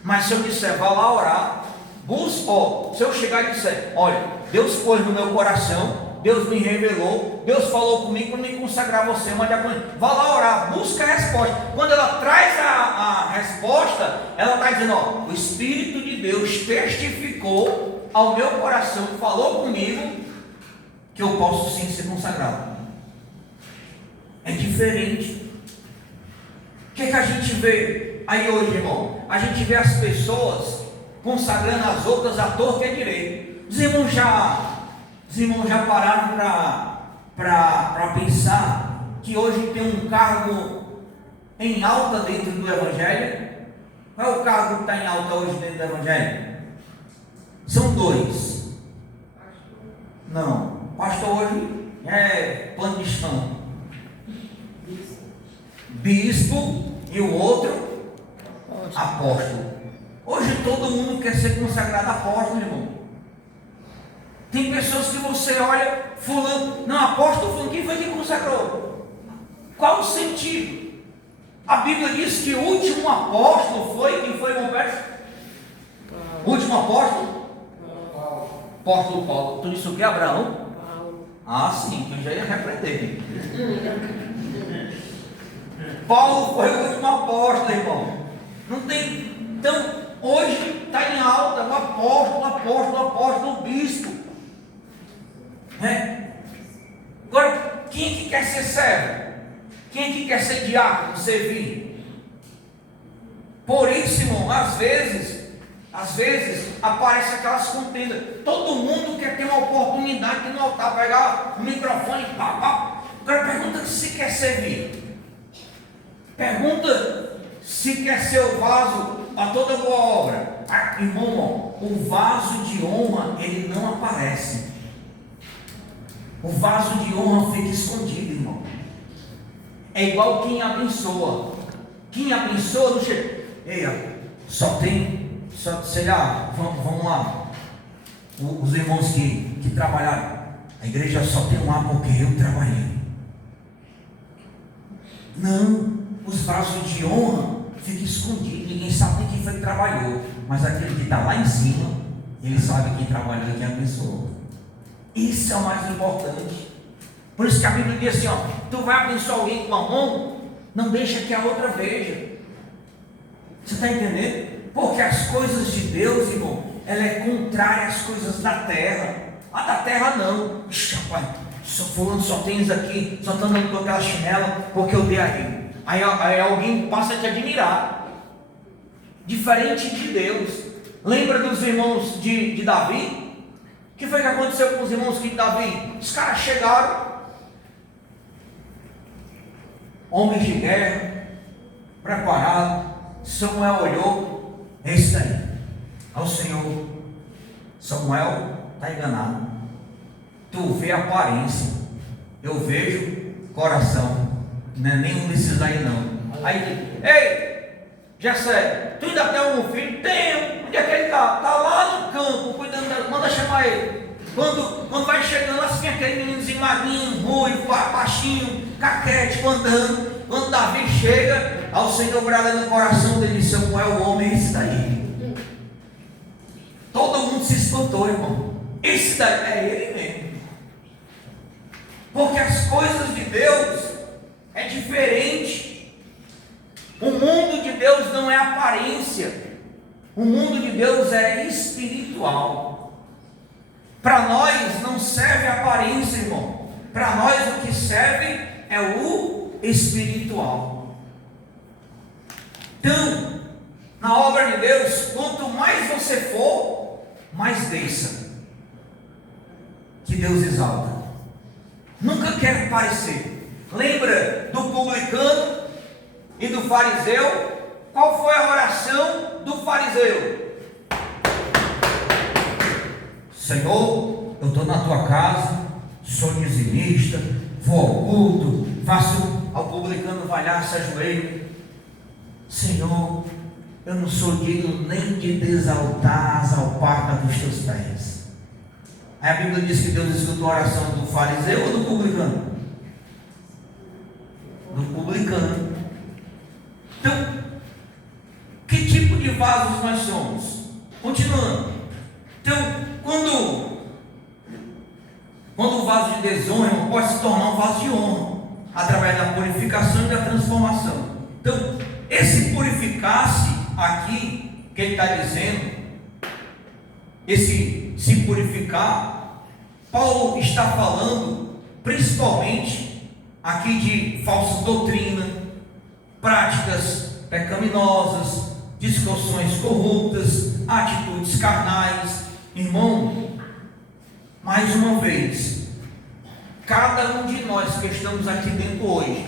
Mas se eu disser, vá lá orar, busca, se eu chegar e disser, olha, Deus pôs no meu coração, Deus me revelou, Deus falou comigo para me consagrar a você, uma diaconia. Vá lá orar, busca a resposta. Quando ela traz a resposta, ela está dizendo, o Espírito de Deus testificou ao meu coração, falou comigo, que eu posso sim ser consagrado. É diferente. O que a gente vê aí hoje, irmão? A gente vê as pessoas consagrando as outras à torta e à direita. Os irmãos já pararam para pensar que hoje tem um cargo em alta dentro do Evangelho? Qual é o cargo que está em alta hoje dentro do Evangelho? São 2. Não, pastor hoje é plano de chão. Bispo e o outro apóstolo. Hoje todo mundo quer ser consagrado apóstolo, irmão. Tem pessoas que você olha, fulano, não, apóstolo fulano, quem foi que consagrou? Qual o sentido? A Bíblia diz que o último apóstolo foi, quem foi, irmão Pérez? O último apóstolo? Apóstolo Paulo. Tu disse o que, Abraão? Sim, que eu já ia repreender. Paulo foi o último apóstolo, irmão. Não tem. Então, hoje está em alta o apóstolo, o bispo. Agora, quem é que quer ser servo? Quem é que quer ser diácono, servir? Por isso, irmão, às vezes aparece aquelas contendas. Todo mundo quer ter uma oportunidade de no altar, pegar o microfone e pá. Agora pergunta se quer servir. Pergunta se quer ser o vaso a toda boa obra. Irmão, o vaso de honra, ele não aparece. O vaso de honra fica escondido, irmão. É igual quem abençoa. Quem abençoa não chega. Sei lá, vamos lá. Os irmãos que trabalharam. A igreja só tem um porque eu trabalhei. Não, os vasos de honra ficam escondidos. Ninguém sabe nem quem foi que trabalhou. Mas aquele que está lá em cima, ele sabe quem trabalhou e quem abençoou. Isso é o mais importante. Por isso que a Bíblia diz assim, tu vai abençoar alguém com a mão, não deixa que a outra veja. Você está entendendo? Porque as coisas de Deus, irmão, ela é contrária às coisas da terra. A da terra não. Ixi, rapaz, fulano só tem isso aqui, só está andando com aquela chinela porque eu dei aí. Aí alguém passa a te admirar. Diferente de Deus. Lembra dos irmãos de Davi? O que foi que aconteceu com os irmãos de Davi? Os caras chegaram, homens de guerra, preparado. Samuel olhou, esse daí. Ao Senhor, Samuel está enganado. Tu vê a aparência, eu vejo coração. Não é nenhum desses aí não. Aí, ei, Jessé, tu ainda tem algum filho? Tenho. Onde é que ele está? Está lá no campo, cuidando dela. Manda chamar ele. Quando vai chegando assim, aquele meninozinho magrinho, ruivo, baixinho, caquete, andando. Quando Davi chega, ao Senhor brada no coração dele, Samuel, o homem é esse daí. Todo mundo se espantou, irmão. Esse daí é ele mesmo. Porque as coisas de Deus é diferente. O mundo de Deus não é aparência. O mundo de Deus é espiritual. Para nós não serve a aparência, irmão. Para nós o que serve é o espiritual. Então, na obra de Deus, quanto mais você for, mais desça. Que Deus exalta. Nunca quer parecer. Lembra do publicano e do fariseu? Qual foi a oração do fariseu? Senhor, eu estou na tua casa, sou dizimista, vou ao culto, faço. Ao publicano vai lá, se ajoelha. Senhor, eu não sou digno nem de desaltar ao palma dos teus pés. Aí a Bíblia diz que Deus escutou a oração do fariseu ou do publicano? Do publicano. Então, que tipo de vasos nós somos? Continuando. Então, quando o vaso de desonra pode se tornar um vaso de honra, através da purificação e da transformação. Então, esse purificar-se aqui, que ele está dizendo, esse se purificar, Paulo está falando principalmente aqui de falsa doutrina, práticas pecaminosas, discussões corruptas, atitudes carnais. Irmão, mais uma vez, cada um de nós que estamos aqui dentro hoje,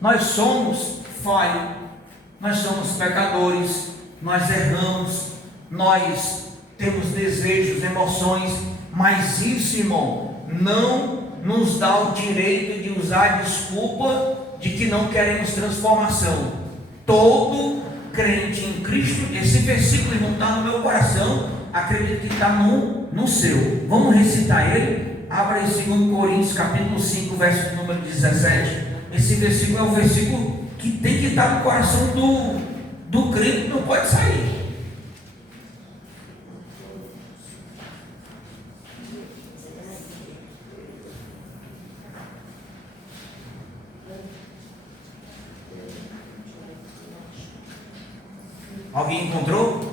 nós somos falhos, nós somos pecadores, nós erramos, nós temos desejos, emoções, mas isso, irmão, não nos dá o direito de usar a desculpa de que não queremos transformação. Todo crente em Cristo, esse versículo não está no meu coração, acredito que está no seu. Vamos recitar ele? Abra em 2 Coríntios capítulo 5, verso número 17. Esse versículo é o versículo que tem que estar no coração do crente, não pode sair. Alguém encontrou?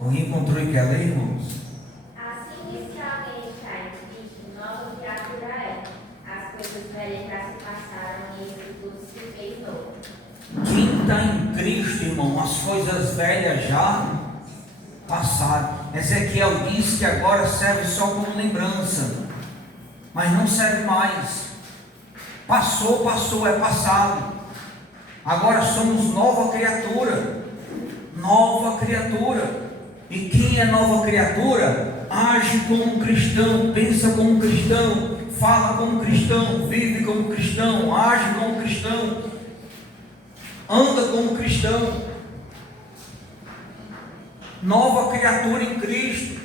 Alguém encontrou e quer ler, irmãos? Assim diz que alguém está em Cristo, nova criatura é. As coisas velhas já se passaram e isso tudo se fez novo. Quem está em Cristo, irmão, as coisas velhas já passaram. Ezequiel diz que agora serve só como lembrança, mas não serve mais. Passou, é passado. Agora somos nova criatura. Nova criatura. E quem é nova criatura, age como um cristão, pensa como um cristão, fala como um cristão, vive como um cristão, age como um cristão, anda como cristão. Nova criatura em Cristo,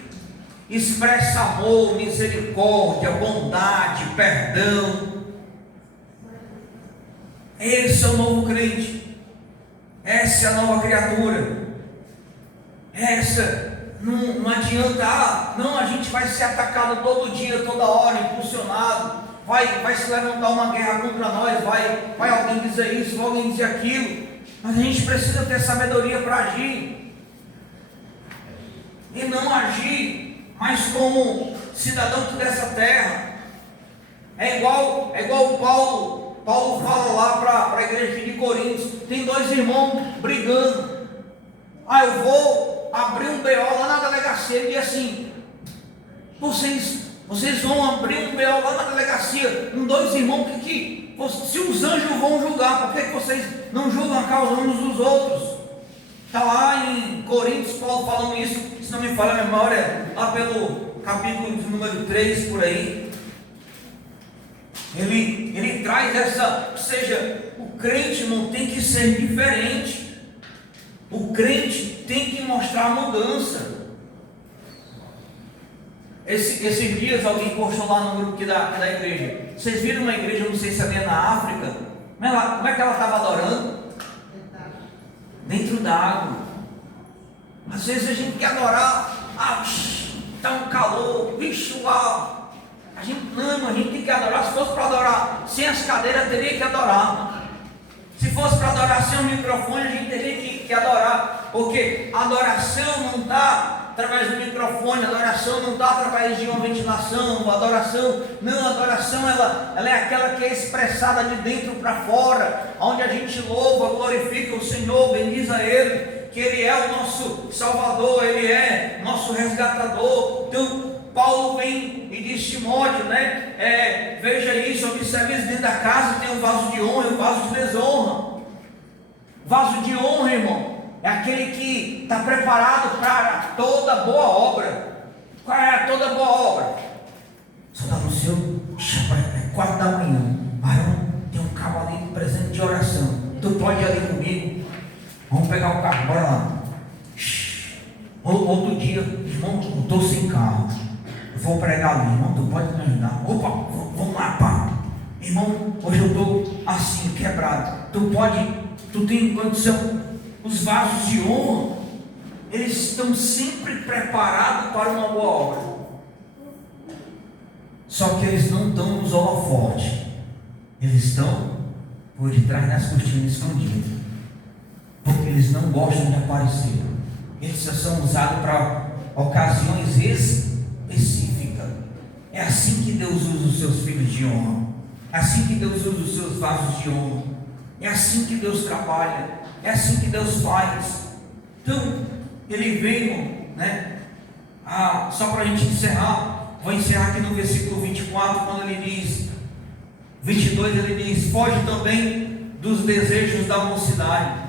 expressa amor, misericórdia, bondade, perdão. Esse é o novo crente, essa é a nova criatura. Essa não adianta, não, a gente vai ser atacado todo dia, toda hora, impulsionado, vai se levantar uma guerra contra nós, vai alguém dizer isso, vai alguém dizer aquilo, mas a gente precisa ter sabedoria para agir, e não agir mais como cidadão dessa terra, É igual o Paulo fala lá para a igreja de Coríntios. Tem dois irmãos brigando. Eu vou abrir um BO lá na delegacia. Ele diz assim: vocês vão abrir um BO lá na delegacia com dois irmãos que se os anjos vão julgar, por que vocês não julgam a causa uns dos outros? Está lá em Coríntios, Paulo falando isso, se não me falha a memória, lá pelo capítulo número 3, por aí. Ele traz ou seja, o crente não tem que ser diferente. O crente tem que mostrar mudança. Esses dias alguém postou lá no grupo aqui da igreja. Vocês viram uma igreja, não sei se ali é na África, como é que ela estava adorando? Dentro da água. Às vezes a gente quer adorar, está um calor, a gente tem que adorar. Se fosse para adorar sem as cadeiras, teria que adorar. Se fosse para adorar sem o microfone, a gente teria que adorar, porque a adoração não está através do microfone, a adoração não está através de uma ventilação, a adoração ela é aquela que é expressada de dentro para fora, onde a gente louva, glorifica o Senhor, bendiz a Ele, que Ele é o nosso Salvador, Ele é nosso resgatador. Então Paulo vem e diz: Timóteo, veja isso, observe isso, dentro da casa tem um vaso de honra e um vaso de desonra. Vaso de honra, irmão, é aquele que está preparado para toda boa obra. Qual é toda boa obra? Só dá no seu, é 4 da manhã, Barão, tem um cabo ali presente de oração, tu pode ir ali comigo, vamos pegar o carro, bora lá. Outro dia, irmão, eu estou sem carro, eu vou pregar ali, irmão, tu pode me ajudar? Opa, vamos lá, pá. Irmão, hoje eu estou assim, quebrado, tu tem condição? Os vasos de honra, eles estão sempre preparados para uma boa obra. Só que eles não estão nos holofotes, eles estão por detrás das cortinas escondidas, porque eles não gostam de aparecer. Eles só são usados para ocasiões específicas. É assim que Deus usa os seus filhos de honra, é assim que Deus usa os seus vasos de honra, é assim que Deus trabalha, é assim que Deus faz. Então, ele veio, só para a gente encerrar, vou encerrar aqui no versículo 24, quando ele diz, 22 ele diz: foge também dos desejos da mocidade,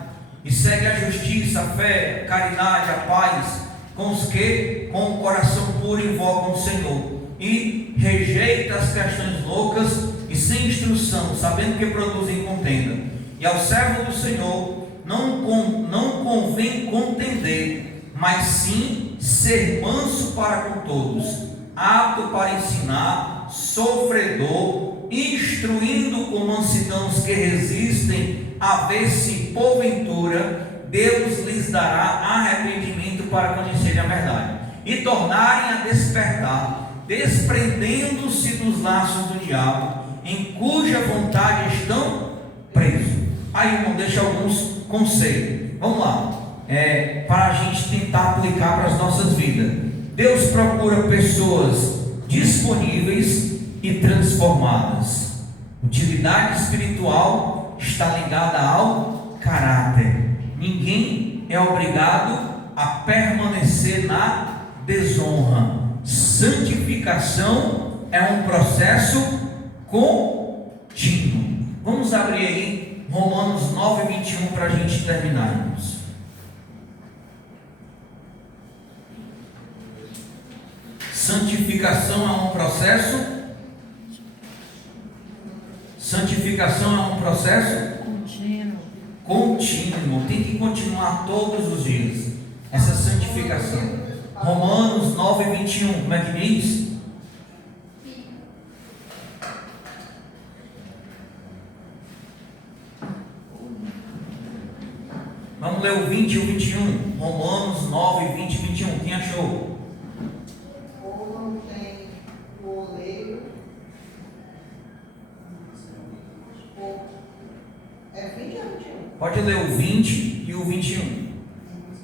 e segue a justiça, a fé, a caridade, a paz, com os que, com o coração puro, invocam o Senhor, e rejeita as questões loucas e sem instrução, sabendo que produzem contenda. E ao servo do Senhor não convém contender, mas sim ser manso para com todos, apto para ensinar, sofredor, instruindo com mansidão os que resistem, a ver se porventura Deus lhes dará arrependimento para conhecerem a verdade e tornarem a despertar, desprendendo-se dos laços do diabo, em cuja vontade estão presos. Aí, irmão, deixa alguns conceitos. Vamos lá, para a gente tentar aplicar para as nossas vidas. Deus procura pessoas disponíveis e transformadas. Utilidade espiritual está ligada ao caráter. Ninguém é obrigado a permanecer na desonra. Santificação é um processo contínuo. Vamos abrir aí Romanos 9:21 para a gente terminar, irmãos. Santificação é um processo. Santificação é um processo contínuo. Tem que continuar todos os dias essa santificação. Romanos 9:21, como é que diz? Vamos ler o 20 e o 21. Romanos 9, 20 e 21. Quem achou? Ou não tem o oleiro. É 20 ou 21? Pode ler o 20 e o 21.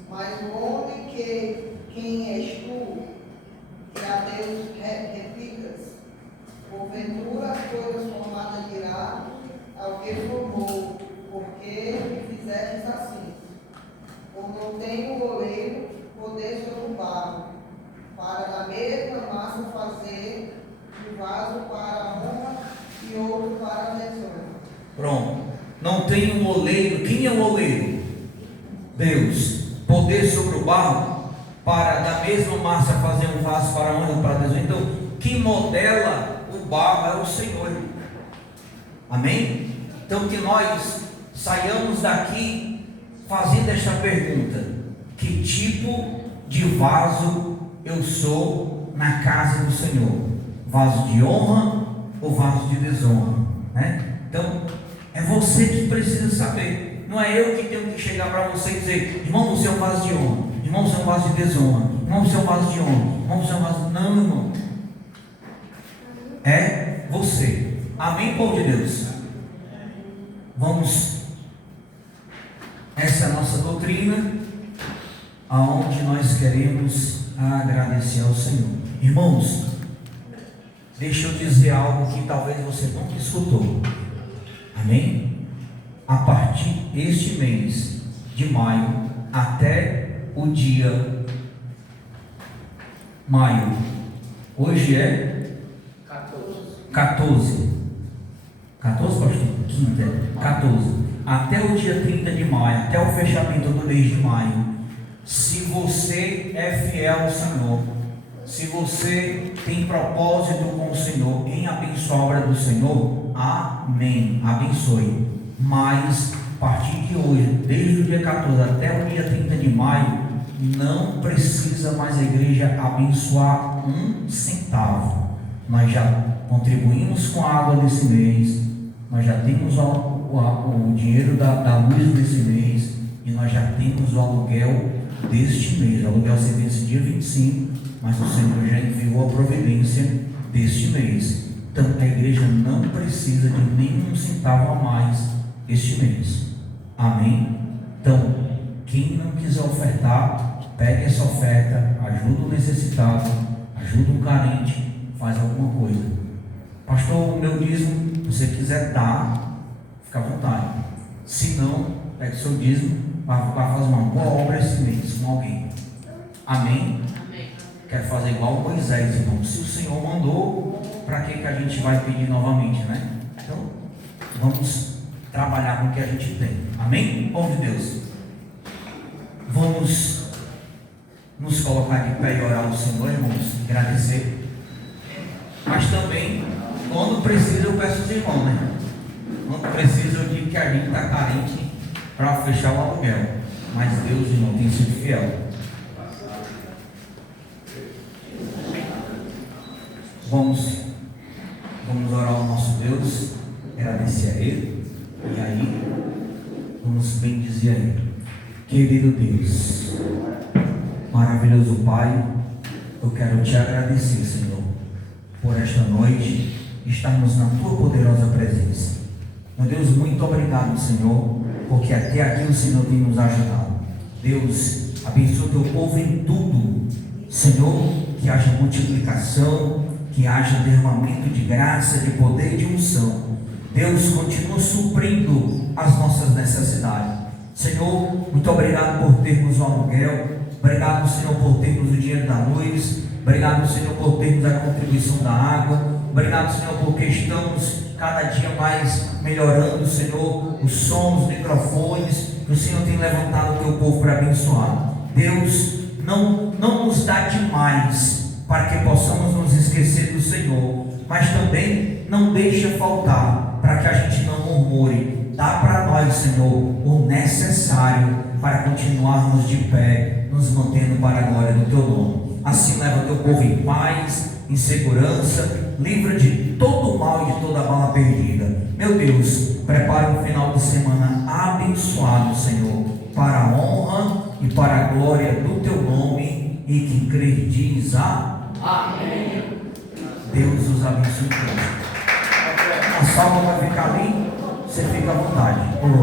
Mas o homem quem és tu, que a Deus replicas, porventura 10 diz assim: como não tem o oleiro poder sobre o barro, para da mesma massa fazer um vaso para a honra e outro para a desonra. Pronto. Não tem um oleiro. Quem é o oleiro? Deus. Poder sobre o barro, para da mesma massa fazer um vaso para a honra e para a desonra. Então, quem modela o barro é o Senhor. Amém? Então, que nós saiamos daqui fazendo esta pergunta: que tipo de vaso eu sou na casa do Senhor? Vaso de honra ou vaso de desonra? Né? Então, é você que precisa saber. Não é eu que tenho que chegar para você e dizer: irmão, você é um vaso de honra, irmão, você é um vaso de desonra, irmão, você é um vaso de honra, irmão, você é um vaso... Não, irmão. É você. Amém, povo de Deus? Vamos. Essa é a nossa doutrina, aonde nós queremos agradecer ao Senhor. Irmãos, deixa eu dizer algo que talvez você nunca escutou. Amém? A partir deste mês de maio até o dia maio, hoje é 14, pastor? Quinta, 14. Até o dia 30 de maio, até o fechamento do mês de maio, se você é fiel ao Senhor, se você tem propósito com o Senhor em abençoar a obra do Senhor, amém, abençoe. Mas a partir de hoje, desde o dia 14 até o dia 30 de maio, não precisa mais a igreja abençoar um centavo. Nós já contribuímos com a água desse mês, nós já temos o dinheiro da luz desse mês, e nós já temos o aluguel deste mês. O aluguel se vence dia 25, mas o Senhor já enviou a providência deste mês. Então a igreja não precisa de nenhum centavo a mais este mês. Amém? Então, quem não quiser ofertar, pegue essa oferta, ajuda o necessitado, ajuda um carente, faz alguma coisa. Pastor, o meu dízimo, se você quiser dar, fica à vontade. Se não, pegue seu dízimo, vai fazer uma boa obra esse mês com alguém. Amém? Quero fazer igual Moisés, irmão. Se o Senhor mandou, para que a gente vai pedir novamente, né? Então, vamos trabalhar com o que a gente tem. Amém? Povo de Deus, vamos nos colocar de pé e orar ao Senhor, irmãos, agradecer. Mas também, quando precisa, eu peço os irmãos, né? Quando precisa, eu digo que a gente está carente para fechar o aluguel. Mas Deus, irmão, tem sido fiel. Vamos orar ao nosso Deus, agradecer a Ele, e aí vamos bendizer a Ele. Querido Deus, maravilhoso Pai, eu quero te agradecer, Senhor, por esta noite estarmos na Tua poderosa presença. Meu Deus, muito obrigado, Senhor, porque até aqui o Senhor tem nos ajudado. Deus, abençoa o Teu povo em tudo, Senhor, que haja multiplicação, que haja derramamento de graça, de poder e de unção. Deus, continua suprindo as nossas necessidades. Senhor, muito obrigado por termos o aluguel. Obrigado, Senhor, por termos o dinheiro da luz. Obrigado, Senhor, por termos a contribuição da água. Obrigado, Senhor, porque estamos cada dia mais melhorando, Senhor, os sons, os microfones que o Senhor tem levantado o Teu povo para abençoar. Deus, não nos dá demais para que possamos nos esquecer do Senhor, mas também não deixa faltar para que a gente não murmure. Dá para nós, Senhor, o necessário para continuarmos de pé, nos mantendo para a glória do Teu nome. Assim leva o Teu povo em paz, em segurança, livra de todo o mal e de toda a bala perdida. Meu Deus, prepara um final de semana abençoado, Senhor, para a honra e para a glória do Teu nome, e quem crer diz amém. Deus os abençoe. A salva vai ficar ali, você fica à vontade. Glória.